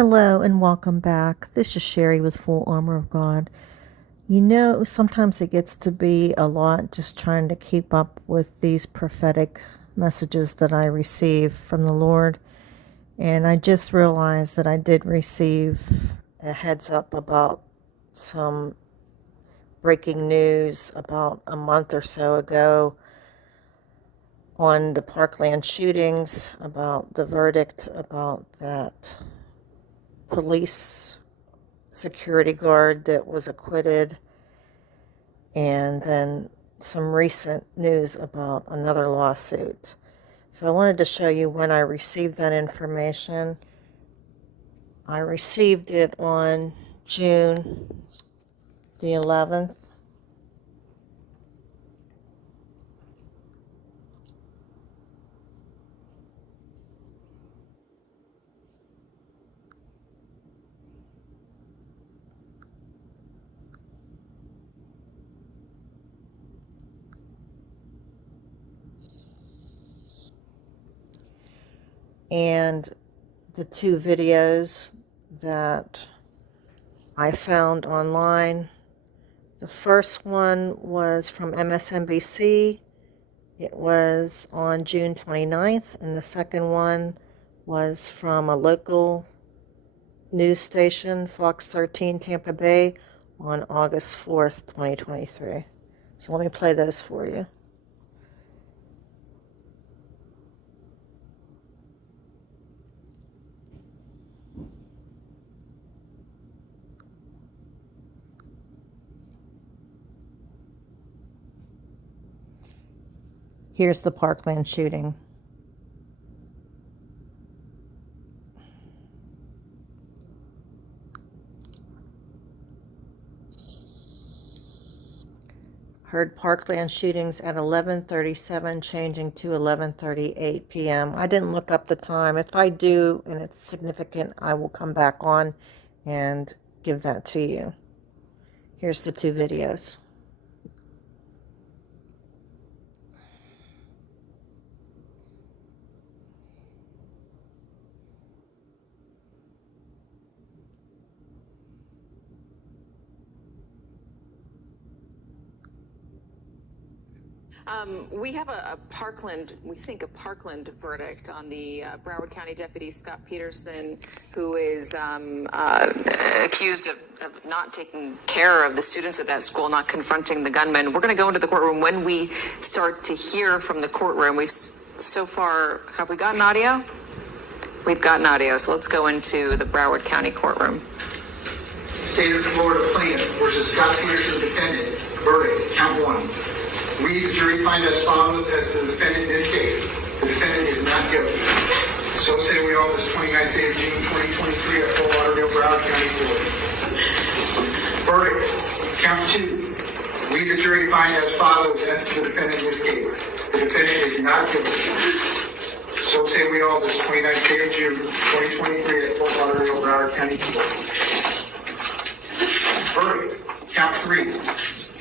Hello and welcome back. This is Sherry with Full Armor of God. You know, sometimes it gets to be a lot just trying to keep up with these prophetic messages that I receive from the Lord. And I just realized that I did receive a heads up about some breaking news about a month or so ago on the Parkland shootings, about the verdict, about that police security guard that was acquitted, and then some recent news about another lawsuit. So I wanted to show you when I received that information. I received it on June the 11th. And the two videos that I found online, the first one was from MSNBC. It was on June 29th, and the second one was from a local news station, Fox 13 Tampa Bay, on August 4th, 2023. So let me play those for you. Here's the Parkland shooting. Heard Parkland shootings at 11:37, changing to 11:38 p.m. I didn't look up the time. If I do and it's significant, I will come back on and give that to you. Here's the two videos. We have a Parkland verdict on the Broward County Deputy Scott Peterson, who is accused of not taking care of the students at that school, not confronting the gunman. We're going to go into the courtroom. When we start to hear from the courtroom, so far, have we gotten audio? We've gotten audio, so let's go into the Broward County courtroom. State of Florida plaintiff versus Scott Peterson defendant. Verdict, count one. We, the jury, find as follows as the defendant in this case. The defendant is not guilty. So say we all this 29th day of June 2023 at Fort Lauderdale, Broward County, Florida. Verdict, count two. We, the jury, find as follows as to the defendant in this case. The defendant is not guilty. So say we all this 29th day of June 2023 at Fort Lauderdale, Broward County, Florida. Verdict, count three.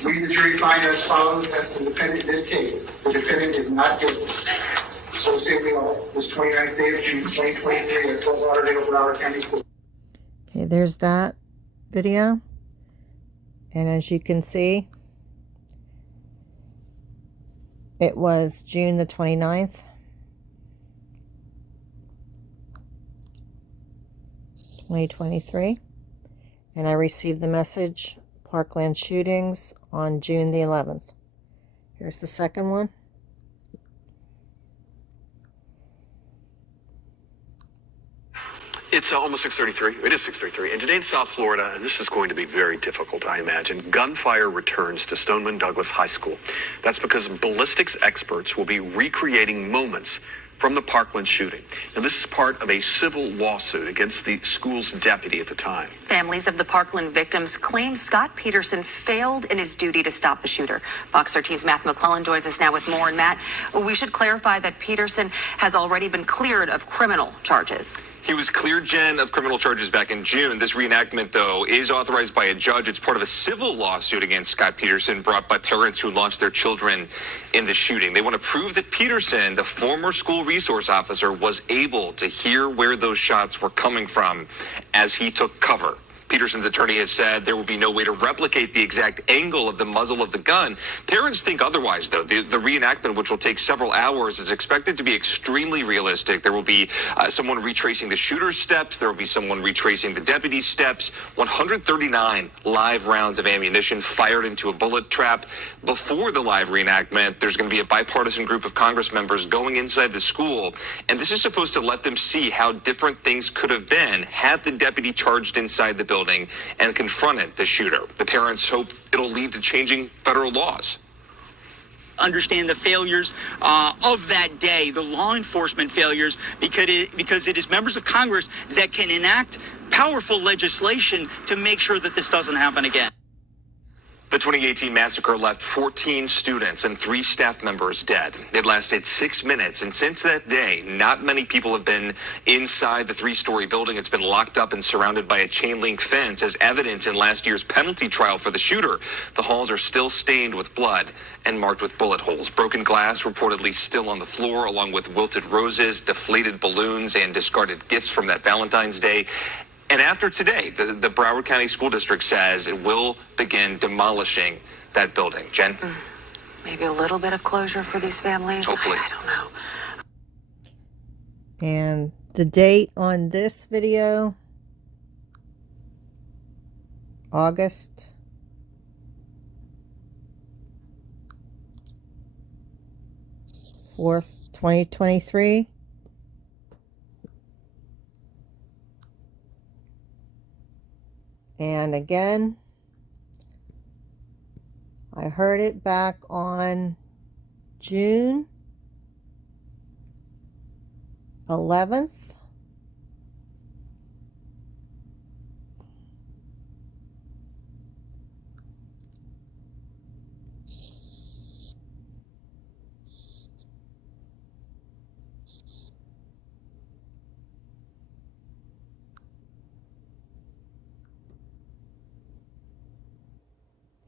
We, the jury, find as follows as to the defendant in this case. The defendant is not guilty. So say we all this 29th day of June 2023 at Fort Lauderdale, Broward County. Okay, there's that video. And as you can see, it was June the 29th, 2023. And I received the message, Parkland shootings, on June the 11th. Here's the second one. It's almost 6:33. It is 6:33. And today in South Florida, and this is going to be very difficult, I imagine, gunfire returns to Stoneman Douglas High School. That's because ballistics experts will be recreating moments from the Parkland shooting. And this is part of a civil lawsuit against the school's deputy at the time. Families of the Parkland victims claim Scott Peterson failed in his duty to stop the shooter. Fox 13's Matt McClellan joins us now with more. And Matt, we should clarify that Peterson has already been cleared of criminal charges. He was cleared, Jen, of criminal charges back in June. This reenactment, though, is authorized by a judge. It's part of a civil lawsuit against Scott Peterson brought by parents who lost their children in the shooting. They want to prove that Peterson, the former school resource officer, was able to hear where those shots were coming from as he took cover. Peterson's attorney has said there will be no way to replicate the exact angle of the muzzle of the gun. Parents think otherwise, though. The reenactment, which will take several hours, is expected to be extremely realistic. There will be someone retracing the shooter's steps. There will be someone retracing the deputy's steps. 139 live rounds of ammunition fired into a bullet trap. Before the live reenactment, there's going to be a bipartisan group of Congress members going inside the school, and this is supposed to let them see how different things could have been had the deputy charged inside the building and confronted the shooter. The parents hope it'll lead to changing federal laws. Understand the failures of that day, the law enforcement failures, because it is members of Congress that can enact powerful legislation to make sure that this doesn't happen again. The 2018 massacre left 14 students and 3 staff members dead. It lasted 6 minutes, and since that day, not many people have been inside the 3-story building. It's been locked up and surrounded by a chain-link fence as evidence in last year's penalty trial for the shooter. The halls are still stained with blood and marked with bullet holes. Broken glass reportedly still on the floor, along with wilted roses, deflated balloons, and discarded gifts from that Valentine's Day. And after today, the Broward County School District says it will begin demolishing that building. Jen? Maybe a little bit of closure for these families. Hopefully. I don't know. And the date on this video, August 4th, 2023. And again, I heard it back on June 11th.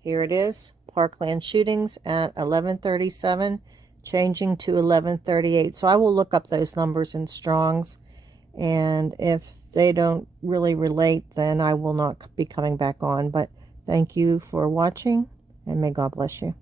Here it is, Parkland shootings at 11:37, changing to 11:38. So I will look up those numbers in Strong's, and if they don't really relate, then I will not be coming back on. But thank you for watching, and may God bless you.